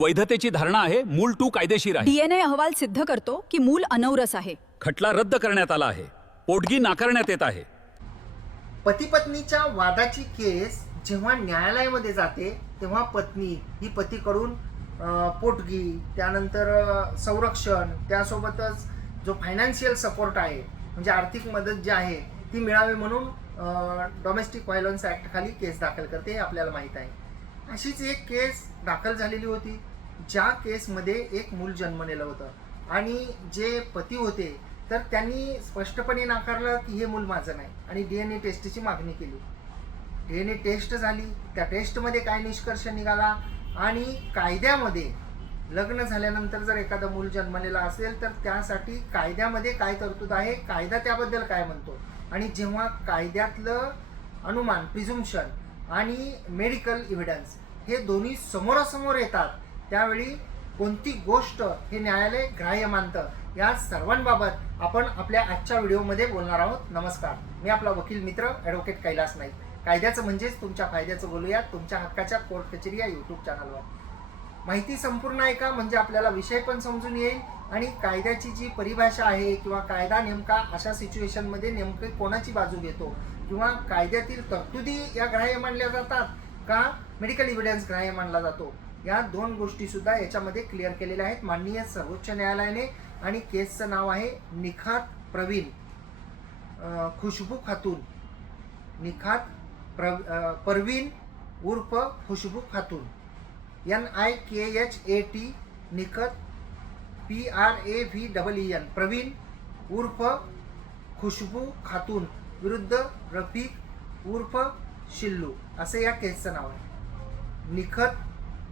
वैधतेची धारणा आहे, मूल 2 कायदेशीर आहे. डीएनए अहवाल सिद्ध करतो की मूल अनौरस आहे. खटला रद्द करण्यात आला आहे. पोटगी नाकारण्यात येत आहे. पती पत्नीच्या वादाची केस जेव्हा न्यायालयामध्ये जाते तेव्हा पत्नी ही पतीकडून पोटगी, त्यानंतर संरक्षण, त्यासोबतच जो फायनान्शियल सपोर्ट आहे म्हणजे आर्थिक मदत जी आहे ती मिळावी म्हणून डोमेस्टिक व्हायलन्स ॲक्ट खाली केस दाखल करते, हे आपल्याला माहीत आहे. अशीच एक केस दाखल झालेली होती ज्या केसमध्ये एक मूल जन्मलेलं होतं आणि जे पती होते तर त्यांनी स्पष्टपणे नाकारलं की हे मूल माझं नाही आणि DNA टेस्टची मागणी केली. DNA टेस्ट झाली, त्या टेस्टमध्ये काय निष्कर्ष निघाला आणि कायद्यामध्ये लग्न झाल्यानंतर जर एखादं मूल जन्मलेलं असेल तर त्यासाठी कायद्यामध्ये काय तरतूद आहे, कायदा त्याबद्दल काय म्हणतो. आणि जेव्हा कायद्यातलं अनुमान प्रिझुम्पशन आणि मेडिकल इव्हिडन्स हे दोन्ही समोरासमोर येतात त्यावेळी कोणती गोष्ट हे न्यायालय ग्राह्य मानतं या सर्वांबाबत आपण आपल्या आजच्या व्हिडिओमध्ये बोलणार आहोत. नमस्कार, मी आपला वकील मित्र ॲडव्होकेट कैलास नाईक. कायद्याचं म्हणजेच तुमच्या फायद्याचं बोलूया तुमच्या हक्काच्या कोर्ट कचेरी या यूट्यूब चॅनलवर. माहिती संपूर्ण ऐका म्हणजे आपल्याला विषय पण समजून येईल आणि कायद्याची जी परिभाषा आहे किंवा कायदा नेमका अशा सिच्युएशनमध्ये नेमके कोणाची बाजू घेतो किंवा कायद्यातील तरतुदी या ग्राह्य मानल्या जातात का मेडिकल इव्हिडन्स ग्राह्य मानला जातो, या दोन गोष्टी सुद्धा याच्यामध्ये क्लिअर केलेल्या आहेत माननीय सर्वोच्च न्यायालयाने. आणि केसचं नाव आहे निखात खुशबू खातून. परवीन उर्फ खुशबू खातून, NIKHAT निखत PRAVEEN, प्रवीण उर्फ खुशबू खातून विरुद्ध रफिक उर्फ शिल्लू असे या केसचं नाव आहे. निखत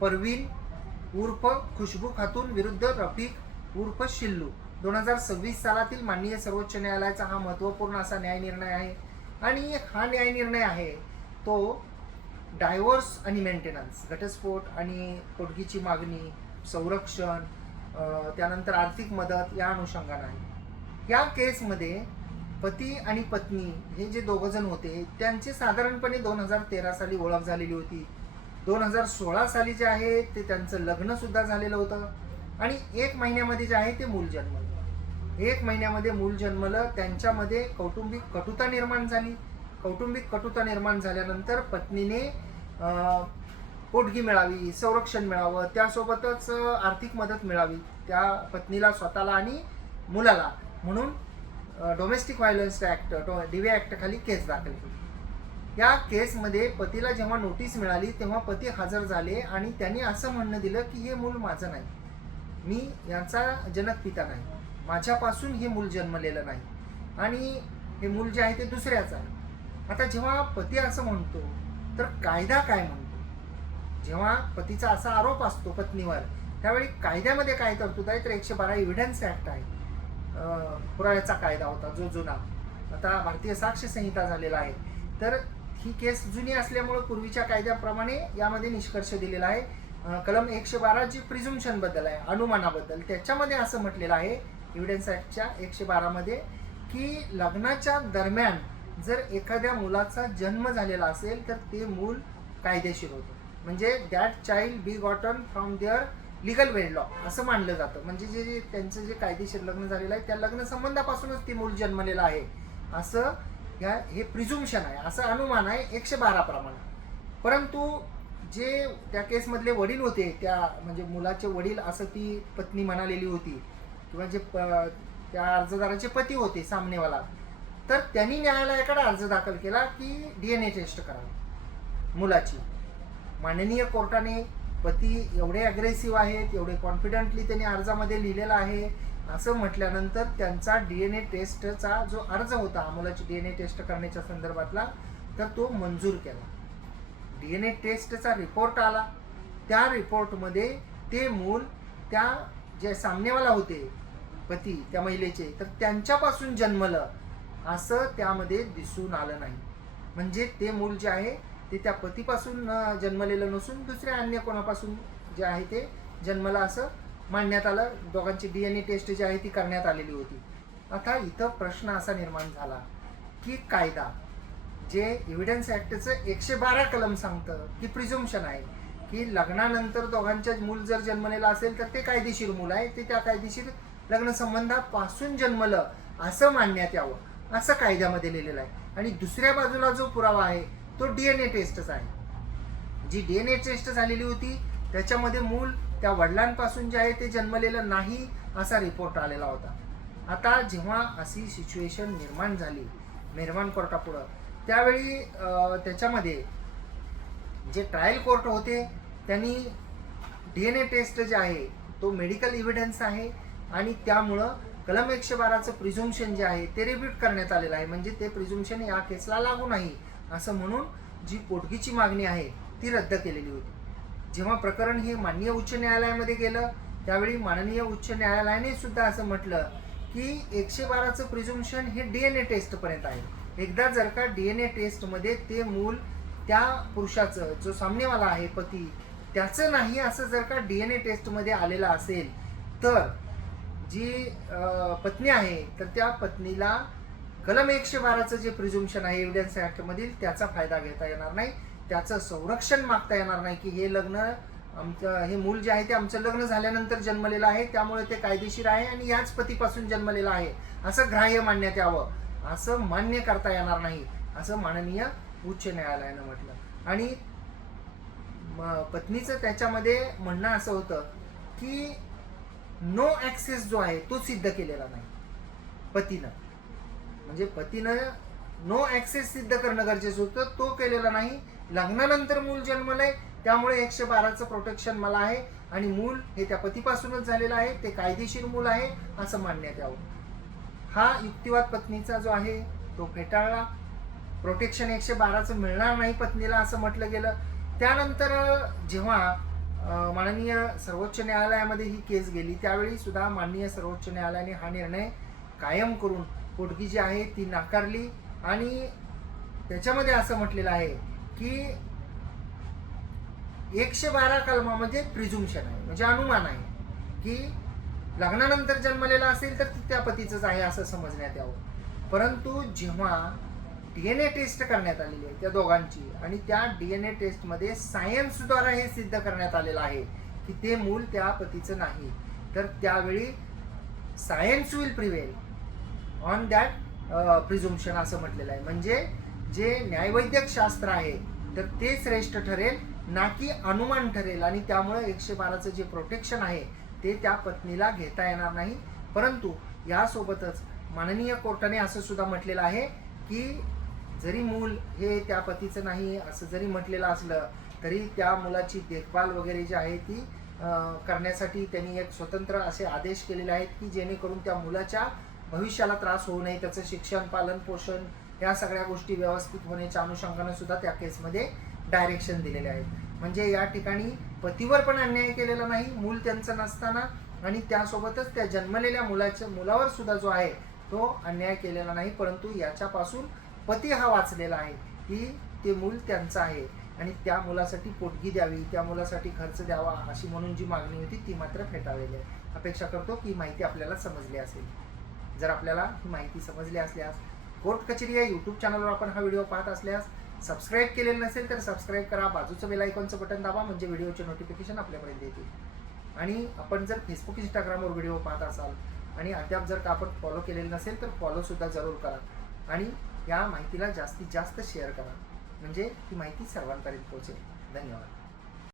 परवीन उर्फ खुशबू खातून विरुद्ध रफिक उर्फ शिल्लू 2026 सालातील माननीय सर्वोच्च न्यायालयाचा हा महत्त्वपूर्ण असा न्यायनिर्णय आहे. आणि हा न्यायनिर्णय आहे तो डायव्होर्स आणि मेंटेनन्स, घटस्फोट आणि पोटगीची मागणी, संरक्षण, त्यानंतर आर्थिक मदत या अनुषंगाने आहे. या केसमध्ये पती आणि पत्नी हे जे दोघंजण होते त्यांची साधारणपणे 2013 साली ओळख झालेली होती. 2016 साली जे आहे ते त्यांचं लग्नसुद्धा झालेलं होतं आणि 1 महिन्यामध्ये जे आहे ते मूल जन्मलं. 1 महिन्यामध्ये मूल जन्मलं. त्यांच्यामध्ये कौटुंबिक कटुता निर्माण झाली. कौटुंबिक कटुता निर्माण झाल्यानंतर पत्नीने पोटगी मिळावी, संरक्षण मिळावं, त्यासोबतच आर्थिक मदत मिळावी त्या पत्नीला स्वतःला आणि मुलाला म्हणून domestic violence act DV act खाली केस दाखल केली. या केसमध्ये पतीला जेव्हा नोटीस मिळाली तेव्हा पती हजर झाले आणि त्यांनी असं म्हणणं दिलं की हे मूल माझं नाही, मी यांचा जनक पिता नाही, माझ्यापासून हे मूल जन्मलेलं नाही आणि हे मूल जे आहे ते दुसऱ्याचं आहे. आता जेव्हा पती असं म्हणतो तर कायदा काय म्हणतो? जेव्हा पतीचा असा आरोप असतो पत्नीवर त्यावेळी कायद्यामध्ये काय तरतूद आहे तर 112 एव्हिडन्स ॲक्ट आहे. पुराव्याचा कायदा होता जो जुना, आता भारतीय साक्ष्य संहिता झालेला आहे. तर ही केस जुनी असल्यामुळे पूर्वीच्या कायद्याप्रमाणे यामध्ये निष्कर्ष दिलेला आहे. कलम 112 जी प्रिझुम्पशनबद्दल आहे, अनुमानाबद्दल, त्याच्यामध्ये असं म्हटलेलं आहे एव्हिडन्स ॲक्टच्या 112 मध्ये की लग्नाच्या दरम्यान जर एखाद्या मुलाचा जन्म झालेला असेल तर ते मूल कायदेशीर होतं. म्हणजे that child be gotten from their legal wedlock असं मानलं जातं. म्हणजे जे त्यांचं जे कायदेशीर लग्न झालेलं आहे त्या लग्न संबंधापासूनच ते मूल जन्मलेलं आहे असं हे प्रिझुम्पशन आहे, असं अनुमान आहे 112 प्रमाणे. परंतु जे त्या केसमधले वडील होते त्या म्हणजे मुलाचे वडील असं ती पत्नी म्हणालेली होती किंवा जे त्या अर्जदाराचे पती होते सामनेवाला, तर त्यांनी न्यायालयाकडे अर्ज दाखल केला की DNA टेस्ट करावी मुलाची. माननीय कोर्टाने पती एवढे अग्रेसिव्ह आहेत, एवढे कॉन्फिडंटली त्यांनी अर्जामध्ये लिहिलेलं आहे असं म्हटल्यानंतर त्यांचा DNA टेस्टचा जो अर्ज होता मुलाची DNA टेस्ट करण्याच्या संदर्भातला तर तो मंजूर केला. DNA टेस्टचा रिपोर्ट आला. त्या रिपोर्टमध्ये ते मूल त्या जे सामनेवाला होते पती त्या महिलेचे तर त्यांच्यापासून जन्मलं असं त्यामध्ये दिसून आलं नाही. म्हणजे ते मूल जे आहे ते त्या पतीपासून जन्मलेलं नसून दुसऱ्या अन्य कोणापासून जे आहे ते जन्मलं असं मांडण्यात आलं. दोघांची DNA टेस्ट जी आहे ती करण्यात आलेली होती. आता इथं प्रश्न असा निर्माण झाला की कायदा जे एव्हिडन्स ॲक्टचं 112 कलम सांगतं की प्रिझुम्पशन आहे की लग्नानंतर दोघांच्या मूल जर जन्मलेलं असेल तर ते कायदेशीर मूल आहे, ते त्या कायदेशीर लग्न संबंधापासून जन्मलं असं मानण्यात यावं असं कायद्यामध्ये लिहिलेलं आहे. आणि दुसऱ्या बाजूला जो पुरावा आहे तो DNA टेस्टच आहे. जी DNA टेस्ट झालेली होती त्याच्यामध्ये मूल त्या वडिलांपासून जे आहे ते जन्मलेलं नाही असा रिपोर्ट आलेला होता. आता जेव्हा अशी सिच्युएशन निर्माण झाली मेहरबान कोर्टापुढं, त्यावेळी त्याच्यामध्ये जे ट्रायल कोर्ट होते त्यांनी DNA टेस्ट जे आहे तो मेडिकल इव्हिडन्स आहे आणि त्यामुळं कलम 112चं प्रिझुम्पशन जे आहे ते रिब्यूट करण्यात आलेलं आहे. म्हणजे ते प्रिझुम्पशन या केसला लागू नाही असं म्हणून जी पोटगीची मागणी आहे ती रद्द केलेली होती. जेव्हा प्रकरण हे माननीय उच्च न्यायालयामध्ये गेलं त्यावेळी माननीय उच्च न्यायालयाने सुद्धा असं म्हटलं की 112चं प्रिझुम्पशन हे DNA टेस्टपर्यंत आहे. एकदा जर का DNA टेस्टमध्ये ते मूल त्या पुरुषाचं जो सामनेवाला आहे पती त्याचं नाही असं जर का DNA टेस्टमध्ये आलेलं असेल तर जी पत्नी आहे तर त्या पत्नीला कलम 112चं जे प्रिझुम्पशन आहे एव्हिडन्स ॲक्टमधील त्याचा फायदा घेता येणार नाही, त्याचं संरक्षण मागता येणार नाही की हे लग्न आमचं हे मूल जे आहे ते आमचं लग्न झाल्यानंतर जन्मलेलं आहे त्यामुळे ते कायदेशीर आहे आणि याच पतीपासून जन्मलेलं आहे असं ग्राह्य मानण्यात यावं, असं मान्य करता येणार नाही असं माननीय उच्च न्यायालयानं म्हटलं. आणि पत्नीचं त्याच्यामध्ये म्हणणं असं होतं की नो ॲक्सेस जो आहे तो सिद्ध केलेला नाही पतीनं. म्हणजे पतीनं नो ॲक्सेस सिद्ध करणं गरजेचं होतं, तो केलेला नाही. लग्नानंतर मूल जन्मलंय त्यामुळे 112चं प्रोटेक्शन मला आहे आणि मूल हे त्या पतीपासूनच झालेलं आहे, ते कायदेशीर मूल आहे असं मानण्यात यावं. हा युक्तिवाद पत्नीचा जो आहे तो फेटाळला. प्रोटेक्शन 112चं मिळणार नाही पत्नीला असं म्हटलं गेलं. त्यानंतर जेव्हा माननीय सर्वोच्च न्यायालयामध्ये ही केस गेली त्यावेळी सुद्धा माननीय सर्वोच्च न्यायालयाने हा निर्णय कायम करून पोटगी जी आहे ती नाकारली आणि त्याच्यामध्ये असं म्हटलेलं आहे की 112 कलमामध्ये प्रिझुम्पशन आहे म्हणजे अनुमान आहे की लग्नानंतर जन्मलेला असेल तर त्या पतीचंच आहे असं समजण्यात यावं. परंतु जेव्हा DNA टेस्ट करण्यात आलेली आहे त्या दोघांची आणि त्या DNA टेस्टमध्ये सायन्सद्वारा हे सिद्ध करण्यात आलेलं आहे की ते मूल त्या पतीचं नाही, तर त्यावेळी science will prevail on that presumption असं म्हटलेलं आहे. म्हणजे जे न्यायवैद्यक शास्त्र आहे तर ते श्रेष्ठ ठरेल ना की अनुमान ठरेल आणि त्यामुळे 112चं जे प्रोटेक्शन आहे ते त्या पत्नीला घेता येणार नाही. परंतु यासोबतच माननीय कोर्टाने असं सुद्धा म्हटलेलं आहे की जरी मूल हे त्या पतीचं नाही असं जरी म्हटलेलं असलं तरी त्या मुलाची देखभाल वगैरे जी आहे ती करण्यासाठी त्यांनी एक स्वतंत्र असे आदेश केलेले आहेत की जेणेकरून त्या मुलाच्या भविष्याला त्रास होऊ नये, त्याचं शिक्षण पालन पोषण या सगळ्या गोष्टी व्यवस्थित होण्याच्या अनुषंगाने सुद्धा त्या केसमध्ये डायरेक्शन दिलेले आहेत. म्हणजे या ठिकाणी पतीवर पण अन्याय केलेला नाही मूल त्यांचं नसताना आणि त्यासोबतच त्या जन्मलेल्या मुलावर सुद्धा जो आहे तो अन्याय केलेला नाही. परंतु याच्यापासून पती हा वाचलेला आहे की ते मूल त्यांचं आहे आणि त्या मुलासाठी पोटगी द्यावी, त्या मुलासाठी खर्च द्यावा अशी म्हणून जी मागणी होती ती मात्र फेटाळलेली आहे. अपेक्षा करतो की माहिती आपल्याला समजली असेल. जर आपल्याला ही माहिती समजली असल्यास कोर्ट कचेरी या यूट्यूब चॅनलवर आपण हा व्हिडिओ पाहत असल्यास सबस्क्राईब केलेलं नसेल तर सबस्क्राईब करा, बाजूचं बेल आयकॉनचं बटन दाबा म्हणजे व्हिडिओचे नोटिफिकेशन आपल्यापर्यंत येतील. आणि आपण जर फेसबुक इंस्टाग्रामवर व्हिडिओ पाहत असाल आणि अद्याप जर का आपण फॉलो केलेलं नसेल तर फॉलोसुद्धा जरूर करा आणि या माहितीला जास्तीत जास्त शेअर करा म्हणजे ही माहिती सर्वांपर्यंत पोहोचेल. धन्यवाद.